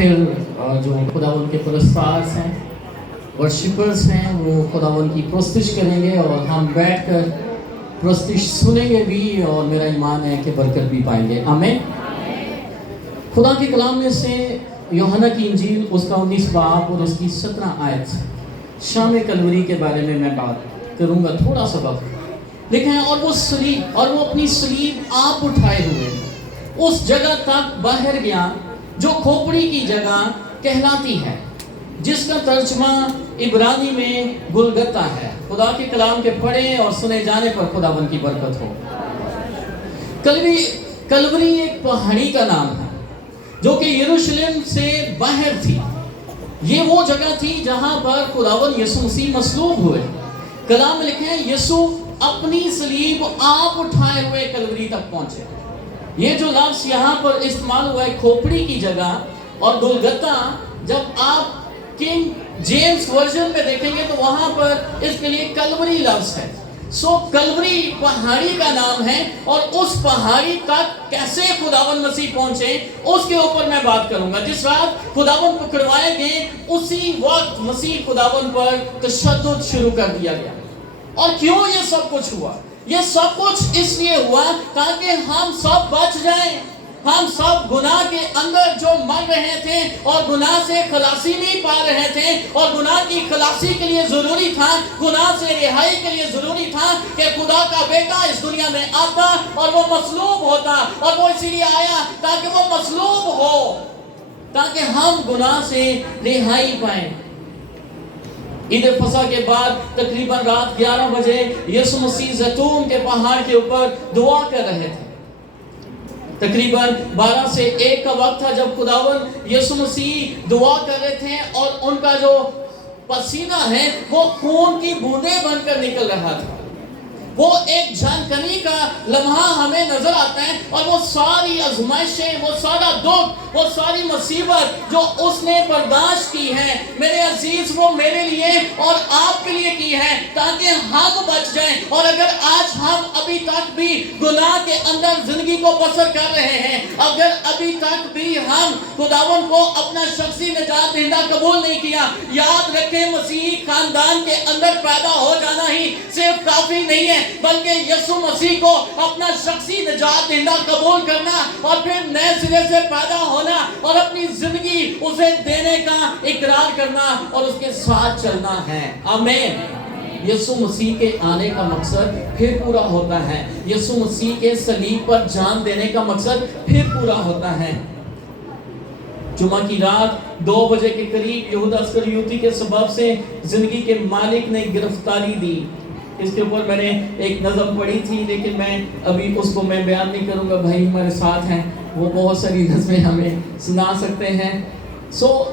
फिर जो खुदावन के पुरस्कार हैं, वर्शिपर्स हैं, वो खुदावन की प्रस्तुति करेंगे और हम बैठकर प्रस्तुति सुनेंगे भी, और मेरा ईमान है कि बरकत भी पाएंगे। आमीन। खुदा के कलाम में से यूहन्ना की इंजील उसका 19 बाब और उसकी 17 आयत शाम कलवरी के बारे में मैं बात करूंगा। थोड़ा सा वक्त लिखा है, और वो सलीब, और वो अपनी सलीब आप उठाए हुए उस जगह तक बाहर गया जो खोपड़ी की जगह कहलाती है, जिसका तर्जुमा इब्रानी में गुलगता है। खुदा के कलाम के पढ़े और सुने जाने पर खुदावन की बरकत हो। कलवरी एक पहाड़ी का नाम है जो कि यरूशलेम से बाहर थी। ये वो जगह थी जहां पर खुदावन यीशु मसीह मसलूब हुए। कलाम में लिखे हैं, यीशु अपनी सलीब आप उठाए हुए कलवरी तक पहुंचे। ये जो लफ्ज़ यहाँ पर इस्तेमाल हुआ है खोपड़ी की जगह और गुलगता, जब आप किंग जेम्स वर्जन में देखेंगे तो वहां पर इसके लिए कलवरी लफ्ज़ है। सो कलवरी पहाड़ी का नाम है, और उस पहाड़ी तक कैसे खुदावन मसीह पहुंचे उसके ऊपर मैं बात करूंगा। जिस रात खुदावन पकड़वाए गए उसी वक्त मसीह खुदावन पर तशद्दुद शुरू कर दिया गया। और क्यों ये सब कुछ हुआ? ये सब कुछ इसलिए हुआ ताकि हम सब बच जाएं। हम सब गुनाह के अंदर जो मर रहे थे और गुनाह से खलासी नहीं पा रहे थे, और गुनाह की खलासी के लिए जरूरी था, गुनाह से रिहाई के लिए जरूरी था कि खुदा का बेटा इस दुनिया में आता और वो मसलूब होता। और वो इसीलिए आया ताकि वो मसलूब हो, ताकि हम गुनाह से रिहाई पाए। ईद फसह के बाद तकरीबन रात 11 बजे यीशु मसीह जैतून के पहाड़ के ऊपर दुआ कर रहे थे। तकरीबन 12 से 1 का वक्त था जब खुदावन यीशु मसीह दुआ कर रहे थे, और उनका जो पसीना है वो खून की बूंदें बनकर निकल रहा था। वो एक जानकनी का लम्हा हमें नजर आता है, और वो सारी आजमाइशें, वो सारा दुख, वो सारी मुसीबत जो उसने बर्दाश्त की है मेरे अजीज, वो मेरे लिए और आपके लिए की है ताकि हम बच जाएं। और अगर आज हम अभी तक भी गुनाह के अंदर जिंदगी को बसर कर रहे हैं, अगर अभी तक भी हम खुदावन को अपना शख्सी निजात दहिंदा कबूल नहीं किया, याद रखें मसीही खानदान के अंदर पैदा हो जाना ही सिर्फ काफी नहीं है, बल्कि यीशु मसीह को अपना शख्सी निजात दहिंदा कबूल करना और फिर नए सिरे से पैदा होना और अपनी जिंदगी उसे देने का इकरार करना और उसके साथ चलना है। आमीन। यीशु मसीह के आने का मकसद फिर पूरा होता है। यीशु मसीह के सलीब पर जान देने का मकसद फिर पूरा होता है। जुमा की रात 2 बजे के करीब यहूदा अस्करियोती के सबब से जिंदगी के मालिक ने गिरफ्तारी दी। इसके ऊपर मैंने एक नज़म पढ़ी थी, लेकिन मैं अभी उसको मैं बयान नहीं करूंगा। भाई हमारे साथ हैं, वो बहुत सारी नज़में हमें सुना सकते हैं।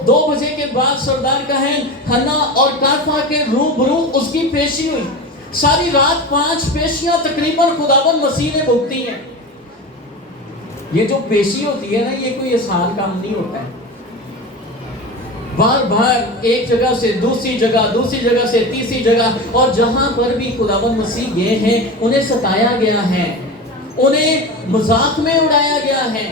2 बजे के बाद सरदार कहन हन्ना और काफा के रूबरू उसकी पेशी हुई। सारी रात 5 पेशियां तकरीबन खुदावन मसीह ने भुगती हैं। ये जो पेशी होती है ना, ये कोई आसान काम नहीं होता है। बार बार एक जगह से दूसरी जगह से तीसरी जगह, और जहां पर भी खुदावन मसीह गए हैं उन्हें सताया गया है, उन्हें मजाक में उड़ाया गया है,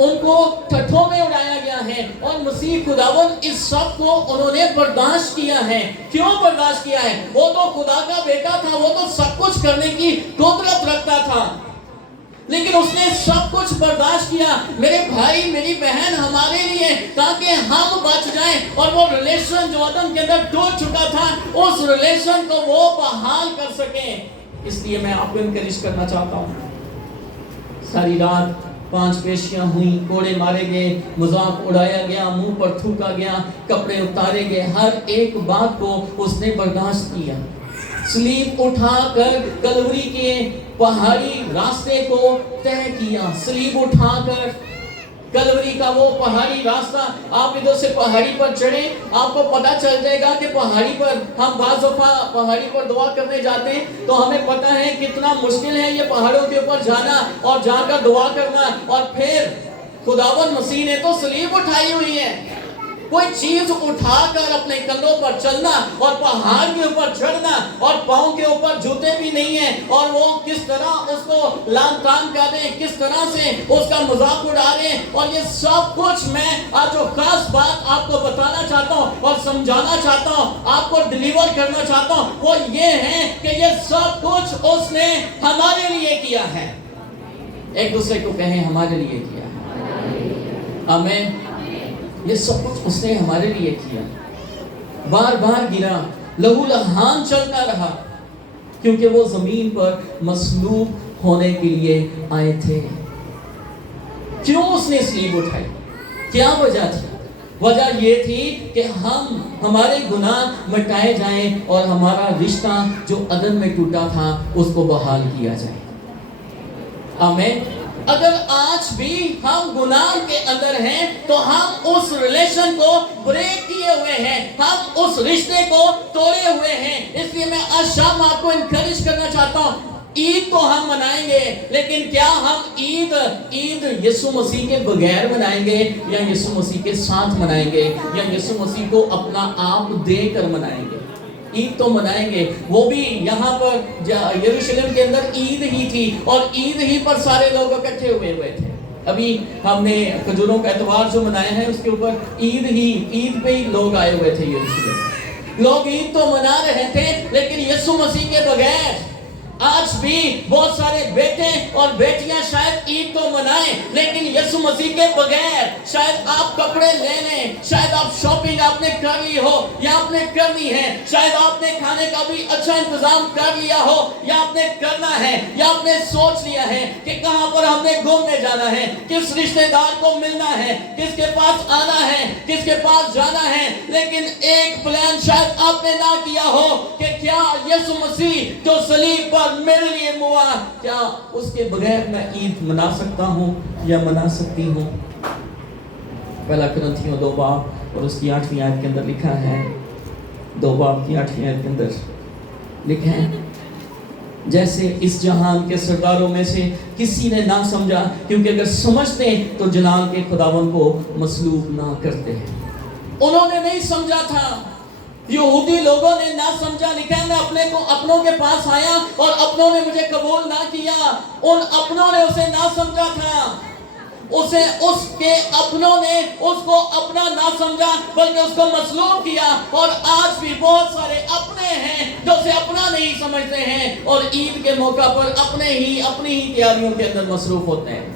उनको ठट्ठों में उड़ाया गया है, और मसीह खुदावन इस सब को उन्होंने बर्दाश्त किया है। क्यों बर्दाश्त किया है? वो तो खुदा का बेटा था, वो तो सब कुछ करने की कुदरत रखता था, लेकिन उसने सब कुछ बर्दाश्त किया मेरे भाई मेरी बहन हमारे लिए, ताकि हम बच जाएं। और वो रिलेशन जो आदम के अंदर टूट चुका था, उस रिलेशन को वो बहाल कर सके। इसलिए मैं आपको इनकरेज करना चाहता हूँ। सारी रात 5 पेशियां हुई, कोड़े मारे गए, मजाक उड़ाया गया, मुंह पर थूका गया, कपड़े उतारे गए, हर एक बात को उसने बर्दाश्त किया। सलीब उठाकर कलवरी के पहाड़ी रास्ते को तय किया। सलीब उठाकर कलवरी का वो पहाड़ी रास्ता, आप इधर से पहाड़ी पर चढ़े, आपको पता चल जाएगा कि पहाड़ी पर हम बाज़ दफा पहाड़ी पर दुआ करने जाते हैं तो हमें पता है कितना मुश्किल है ये पहाड़ों के ऊपर जाना और जाकर दुआ करना। और फिर खुदावन मसीह ने तो सलीब उठाई हुई है, कोई चीज उठाकर अपने कंधों पर चलना और पहाड़ के ऊपर चढ़ना और पाँव के ऊपर जूते भी नहीं है और वो किस तरह उसको लांग तान कर रहे हैं, किस तरह से उसका मजाक उड़ा रहे हैं। और ये सब कुछ मैं आज जो खास बात आपको बताना चाहता हूँ और समझाना चाहता हूँ, आपको डिलीवर करना चाहता हूँ, वो ये है कि ये सब कुछ उसने हमारे लिए किया है। एक दूसरे को कहें, हमारे लिए किया है। आमीन। ये सब कुछ उसने हमारे लिए किया। बार बार गिरा, लहू लहान चलता रहा, क्योंकि वो जमीन पर मसलूब होने के लिए आए थे। क्यों उसने स्लीब उठाई? क्या वजह थी? वजह ये थी कि हमारे गुनाह मिटाए जाएं और हमारा रिश्ता जो अदन में टूटा था उसको बहाल किया जाए। आमीन। अगर आज भी हम गुनाह के अंदर हैं तो हम उस रिलेशन को ब्रेक किए हुए हैं, हम उस रिश्ते को तोड़े हुए हैं। इसलिए मैं आज शाम आपको इनकरेज करना चाहता हूँ, ईद तो हम मनाएंगे, लेकिन क्या हम ईद यीशु मसीह के बगैर मनाएंगे या यीशु मसीह के साथ मनाएंगे या यीशु मसीह को अपना आप देकर मनाएंगे? ईद तो मनाएंगे, वो भी यहाँ पर यरूशलेम के अंदर ईद ही थी और ईद ही पर सारे लोग इकट्ठे हुए थे। अभी हमने खजूरों का एतवार जो मनाया है उसके ऊपर ईद पे ही लोग आए हुए थे। यरूशलेम लोग ईद तो मना रहे थे, लेकिन यीशु मसीह के बगैर आज भी बहुत सारे बेटे और बेटियां शायद ईद तो मनाएं, लेकिन यीशु मसीह के बगैर शायद आप कपड़े ले लें, शायद आप शॉपिंग आपने कर ली हो या आपने करनी है, शायद आपने खाने का भी अच्छा इंतजाम कर लिया हो या आपने करना है, या आपने सोच लिया है कि कहां पर हमने घूमने जाना है, किस रिश्तेदार को मिलना है, किसके पास आना है, किसके पास जाना है। लेकिन एक प्लान शायद आपने ना किया हो कि क्या यीशु मसीह जो सलीब पर मेरे लिए हुआ, क्या उसके बगैर मैं ईद मना सकता हूँ या मना सकती हूँ? पहला कुरिन्थियों 2 बाब और उसकी 8वीं आयत के अंदर लिखा है, 2 बाब की 8वीं आयत के अंदर लिखा है, जैसे इस जहान के सरदारों में से किसी ने ना समझा, क्योंकि अगर समझते तो जलाल के खुदावन को मसलूब ना करते। उन्होंने नहीं समझा था, यहूदी लोगों ने ना समझा। लिखा है, मैं अपनों के पास आया और अपनों ने मुझे कबूल ना किया। उन अपनों ने उसे ना समझा था, उसके अपनों ने उसको अपना ना समझा, बल्कि उसको मसलूब किया। और आज भी बहुत सारे अपने हैं जो उसे अपना नहीं समझते हैं और ईद के मौका पर अपनी ही तैयारियों के अंदर मसरूफ होते हैं,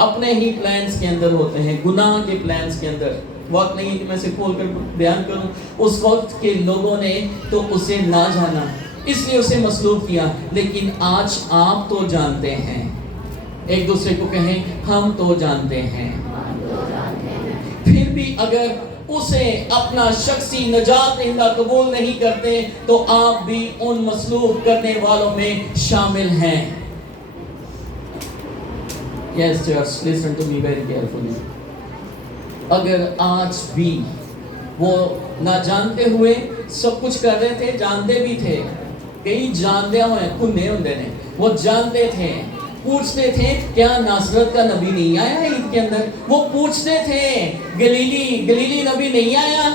अपने ही प्लान्स के अंदर होते हैं, गुनाह के प्लान्स के अंदर। वक्त नहीं है कि मैं इसे खोल कर बयान करूं। उस वक्त के लोगों ने तो उसे ना जाना, इसलिए उसे मसलूब किया। लेकिन आज आप तो जानते हैं, एक दूसरे को कहें, हम तो जानते हैं। फिर भी अगर उसे अपना शख्सी नजात दहिंदा कबूल नहीं करते तो आप भी उन मसलूब करने वालों में शामिल हैं। Yes, church, listen to me very carefully. अगर आज भी वो ना जानते हुए सब कुछ कर रहे थे, जानते भी थे, कई जानते हुए खुन्ने होंगे ने, वो जानते थे, पूछते थे क्या नासरत का नबी नहीं आया ईद के अंदर? वो पूछते थे गलीली नबी नहीं आया?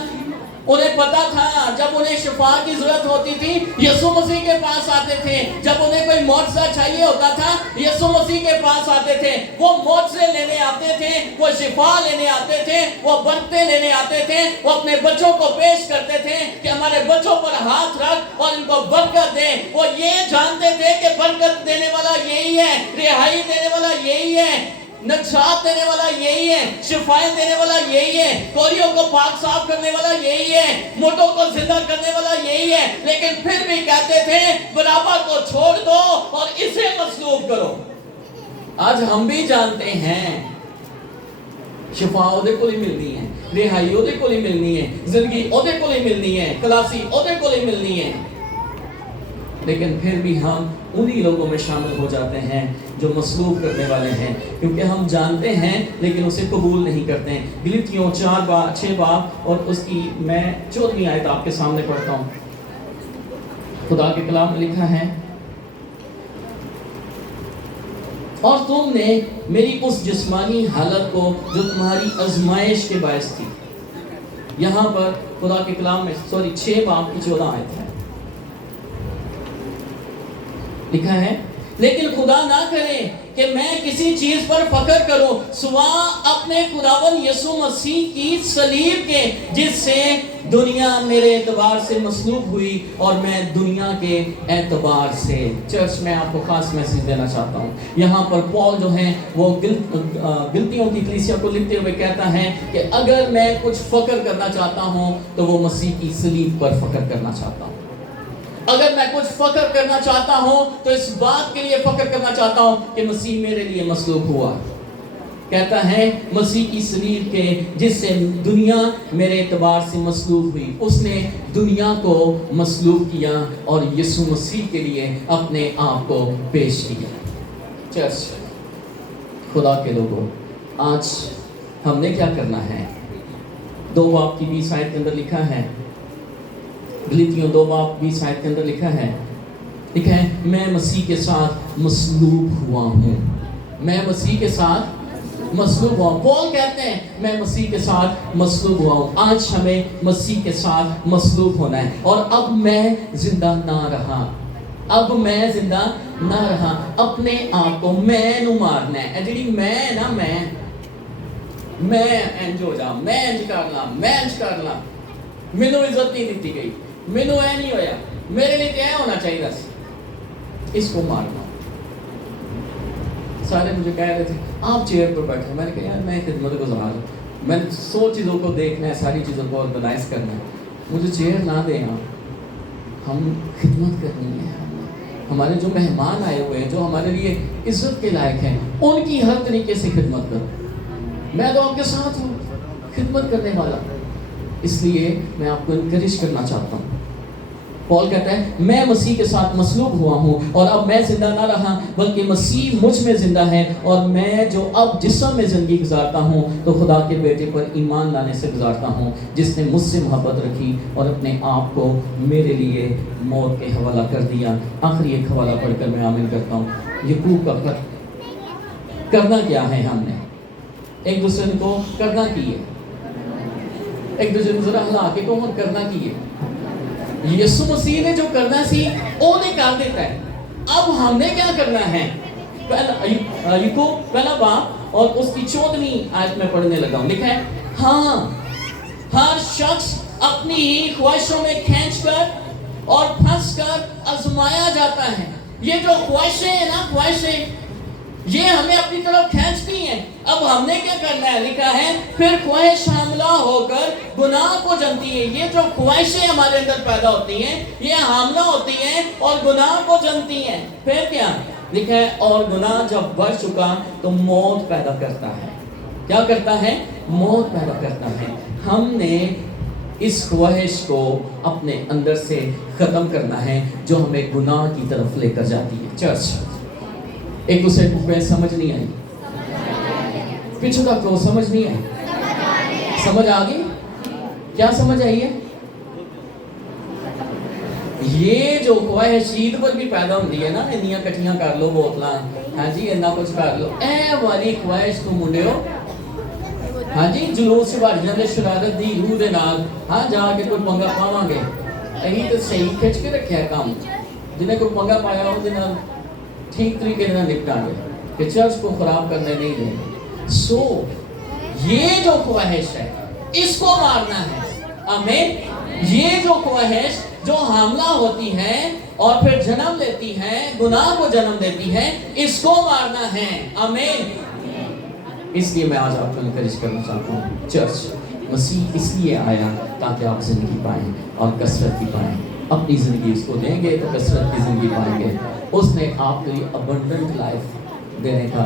उन्हें पता था जब उन्हें शिफा की जरूरत होती थी यीशु मसीह के पास आते थे, जब उन्हें कोई मौजज़ा चाहिए होता था यीशु मसीह के पास आते थे। वो मौजज़े लेने आते थे, वो शिफा लेने आते थे, वो बरकतें लेने आते थे, वो अपने बच्चों को पेश करते थे कि हमारे बच्चों पर हाथ रख और इनको बरकत दे। वो ये जानते थे कि बरकत देने वाला यही है, रिहाई देने वाला यही है, नजात देने वाला यही है, शिफाएं देने वाला यही है, कोरियों को पाक साफ करने वाला यही है, मोटों को जिंदा करने वाला यही है। लेकिन फिर भी कहते थे बराबर को छोड़ दो और इसे मसलूब करो। आज हम भी जानते हैं शिफा ओदे को ही मिलनी है, रिहाई ओदे को ही मिलनी है, जिंदगी ओदे को ही मिलनी है, खलासी ओदे को ही मिलनी है। लेकिन फिर भी हम उन्हीं लोगों में शामिल हो जाते हैं जो मसलूब करने वाले हैं, क्योंकि हम जानते हैं लेकिन उसे कबूल नहीं करते हैं। गलीतियों 6 बाब और उसकी मैं 14वीं आयत आपके सामने पढ़ता हूँ। खुदा के कलाम में लिखा है, اور تم نے میری اس جسمانی حالت کو جو تمہاری آزمائش کے باعث تھی. یہاں پر خدا کے کلام میں 6 باب کی 14 آیت ہے لکھا ہے، لیکن خدا نہ کرے کہ میں کسی چیز پر فخر کروں سوا اپنے خداوند یسوع مسیح کی صلیب کے، جس سے دنیا میرے اعتبار سے مصلوب ہوئی اور میں دنیا کے اعتبار سے. چرچ میں آپ کو خاص میسج دینا چاہتا ہوں. یہاں پر پال جو ہے وہ گلتیوں کی کلیسیا کو لکھتے ہوئے کہتا ہے کہ اگر میں کچھ فخر کرنا چاہتا ہوں تو وہ مسیح کی صلیب پر فخر کرنا چاہتا ہوں. اگر میں کچھ فخر کرنا چاہتا ہوں تو اس بات کے لیے فخر کرنا چاہتا ہوں کہ مسیح میرے لیے مصلوب ہوا. کہتا ہے مسیح کی صلیب کے، جس سے دنیا میرے اعتبار سے مصلوب ہوئی. اس نے دنیا کو مصلوب کیا اور یسوع مسیح کے لیے اپنے آپ کو پیش کیا. چرچ، خدا کے لوگوں، آج ہم نے کیا کرنا ہے؟ 2 باب کی 20 آیت کے اندر لکھا ہے، غلاطیوں 2 باب 20 آیت کے اندر لکھا ہے میں مسیح کے ساتھ مصلوب ہوا ہوں. میں مسیح کے ساتھ مصلوب ہوا ہوں. پال کہتے ہیں میں مسیح کے ساتھ مصلوب ہوا ہوں. آج ہمیں مسیح کے ساتھ مصلوب ہونا ہے. اور اب میں زندہ نہ رہا، اب میں زندہ نہ رہا، اپنے آپ کو میں نو مارنا ہے. جڑی میں نا میں انج ہو جا، میں انج کر لا، مینوں عزت نہیں دیتی گئی، مینوں اے نہیں ہویا، میرے لیے کیا ہونا چاہیے سی، اس کو مارنا. سارے مجھے کہہ رہے تھے آپ چیئر پر بیٹھے. میں نے کہا یار میں خدمت گزار ہوں، میں 100 چیزوں کو دیکھنا ہے، ساری چیزوں کو آرگنائز کرنا ہے. مجھے چیئر نہ دیں آپ، ہم خدمت کرنی ہے. ہمارے جو مہمان آئے ہوئے ہیں، جو ہمارے لیے عزت کے لائق ہیں، ان کی ہر طریقے سے خدمت کرو. میں تو آپ کے ساتھ ہوں، خدمت کرنے والا. اس لیے میں آپ کو انکریج کرنا چاہتا ہوں. پال کہتا ہے میں مسیح کے ساتھ مصلوب ہوا ہوں، اور اب میں زندہ نہ رہا بلکہ مسیح مجھ میں زندہ ہے. اور میں جو اب جسم میں زندگی گزارتا ہوں تو خدا کے بیٹے پر ایمان لانے سے گزارتا ہوں، جس نے مجھ سے محبت رکھی اور اپنے آپ کو میرے لیے موت کے حوالہ کر دیا. آخری ایک حوالہ پڑھ کر میں آمین کرتا ہوں. یعقوب کا خط. کرنا کیا ہے؟ ہم نے ایک دوسرے کو کرنا کی ہے، ایک دوسرے کو ذرا ہلا کے تو ہم کرنا کی ہے. یسوع مسیح نے جو کرنا سی وہ نے کر دیتا ہے. اب ہم نے کیا کرنا ہے؟ یعقوب پہلا باب اور اس کی 14ویں آیت میں پڑھنے لگا ہوں. لکھا ہے ہاں ہر شخص اپنی ہی خواہشوں میں کھینچ کر اور پھنس کر آزمایا جاتا ہے. یہ جو خواہشیں ہیں نا، خواہشیں یہ ہمیں اپنی طرف کھینچتی ہیں. اب ہم نے کیا کرنا ہے؟ لکھا ہے پھر خواہش حاملہ ہو کر گناہ کو جنتی ہے. یہ جو خواہشیں ہمارے اندر پیدا ہوتی ہیں یہ حاملہ ہوتی ہیں اور گناہ کو جنتی ہیں. پھر کیا لکھا ہے؟ اور گناہ جب بڑھ چکا تو موت پیدا کرتا ہے. کیا کرتا ہے؟ موت پیدا کرتا ہے. ہم نے اس خواہش کو اپنے اندر سے ختم کرنا ہے جو ہمیں گناہ کی طرف لے کر جاتی ہے. چرچ، ایک دوسرے کو سمجھ نہیں آئی؟ پیچھے کا کو سمجھ نہیں آئی؟ سمجھ آ گئی؟ کیا سمجھ آئی ہے؟ یہ جو خواہش عید پر بھی پیدا ہوتی ہے نا، انیاں کٹھیاں کر لو بوتلاں، ہاں جی اتنا کچھ کر لو، اے والی خواہش تو منڈے ہو، ہاں جی جلوس سے بھر جاندے شرارت دی روح دے نال. ہاں جا کے کوئی پنگا پاواں گے، اہی تو صحیح کھچ کے رکھیا کام. جنہیں کوئی پنگا پایا وہ دے نال ٹھیک طریقے سے نپٹا گے کہ چرچ کو خراب کرنے نہیں دیں گے. سو یہ جو خواہش ہے اس کو مارنا ہے. آمین. یہ جو خواہش جو حاملہ ہوتی ہے اور پھر جنم لیتی ہے، گناہ کو جنم دیتی ہے، اس کو مارنا ہے. آمین. اس لیے میں آج آپ کو انکریج کرنا چاہتا ہوں. چرچ، مسیح اس لیے آیا تاکہ آپ زندگی پائیں اور کثرت کی پائیں. اپنی زندگی اس کو دیں گے تو کثرت کی زندگی پائیں گے. اس نے آپ کے لیے ابنڈنٹ لائف دینے کا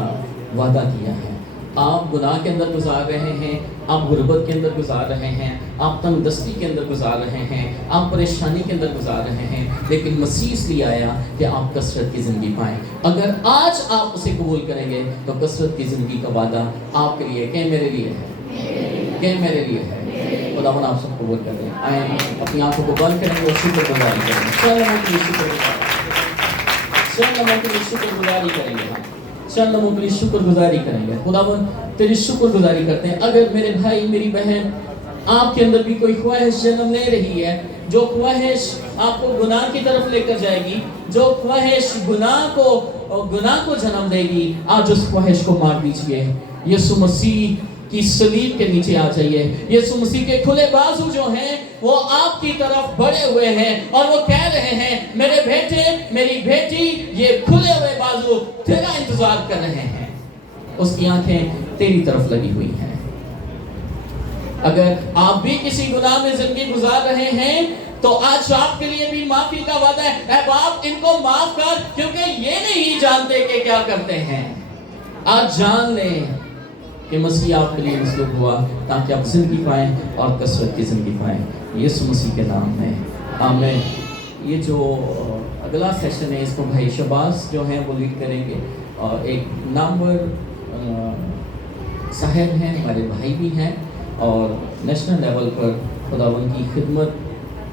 وعدہ کیا ہے. آپ گناہ کے اندر گزار رہے ہیں، آپ غربت کے اندر گزار رہے ہیں، آپ تنگ دستی کے اندر گزار رہے ہیں، آپ پریشانی کے اندر گزار رہے ہیں، لیکن مسیح اس لیے آیا کہ آپ کثرت کی زندگی پائیں. اگر آج آپ اسے قبول کریں گے تو کثرت کی زندگی کا وعدہ آپ کے لیے کہ میرے لیے ہے، کہ میرے لیے ہے. خداوند آپ سب قبول کر دیں. آئیں اپنی آنکھوں کو بند کریں گے اور شکر گزاری کریں گے. شکر گزاری کریں گے. चंद लम्हों के लिए शुक्रगुजारी करेंगे। खुदावन तेरी शुक्रगुजारी करते हैं। अगर मेरे भाई मेरी बहन आपके अंदर भी कोई ख्वाहिश जन्म ले रही है, जो ख्वाहिश आपको गुनाह की तरफ लेकर जाएगी, जो ख्वाहिश गुनाह को जन्म देगी, आज उस ख्वाहिश को मार दीजिए। यीशु मसीह की सलीब के नीचे आ जाइए। यीशु मसीह के खुले बाजू जो हैं वो आपकी तरफ बढ़े हुए हैं और वो कह रहे हैं, मेरे बेटे मेरी बेटी, ये खुले हुए बाजू तेरा इंतजार कर रहे हैं। उसकी आंखें तेरी तरफ लगी हुई हैं। अगर आप भी किसी गुनाह में जिंदगी गुजार रहे हैं तो आज आपके लिए भी माफी का वादा है। ऐ बाप इनको माफ कर, क्योंकि ये नहीं जानते कि क्या करते हैं। आज जान लें कि मसीह आपके लिए मसलूब हुआ ताकि आप जिंदगी पाएं और कसरत की जिंदगी पाएं। यीशु मसीह के नाम में आमीन। ये जो अगला सेशन है इसको भाई शबाज जो हैं वो लीड करेंगे और एक नामवर साहब हैं, हमारे भाई भी हैं और नेशनल लेवल पर खुदावन की खिदमत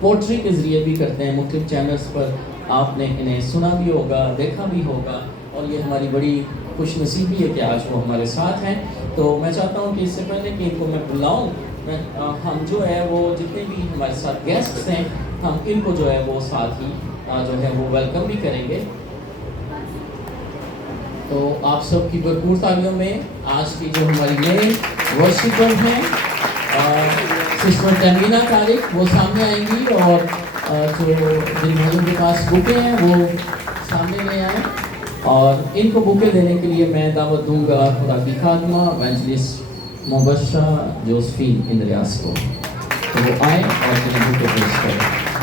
पोट्री के ज़रिए भी करते हैं। मुख्तलिफ चैनल्स पर आपने इन्हें सुना भी होगा, देखा भी होगा और ये हमारी बड़ी खुश नसीबी है कि आज वो हमारे साथ हैं। तो मैं चाहता हूँ कि इससे पहले कि इनको मैं बुलाऊँ, हम जो है वो जितने भी हमारे साथ गेस्ट्स हैं हम इनको जो है वो साथ ही जो है वो वेलकम भी करेंगे। तो आप सब की भरपूर तालियों में आज की जो हमारी नए वर्शिपर हैं सिस्टर तनवीना तारिक वो सामने आएंगी और जो जिन भाइयों के पास बुके हैं वो सामने ले आएँ और इनको बुके देने के लिए मैं दावत दूंगा खुदा की खादमा एवेंजलिस्ट मुबश्शरा जोसेफीन इंद्रियास को, तो वो आए और इन्हें बुके पेश करें।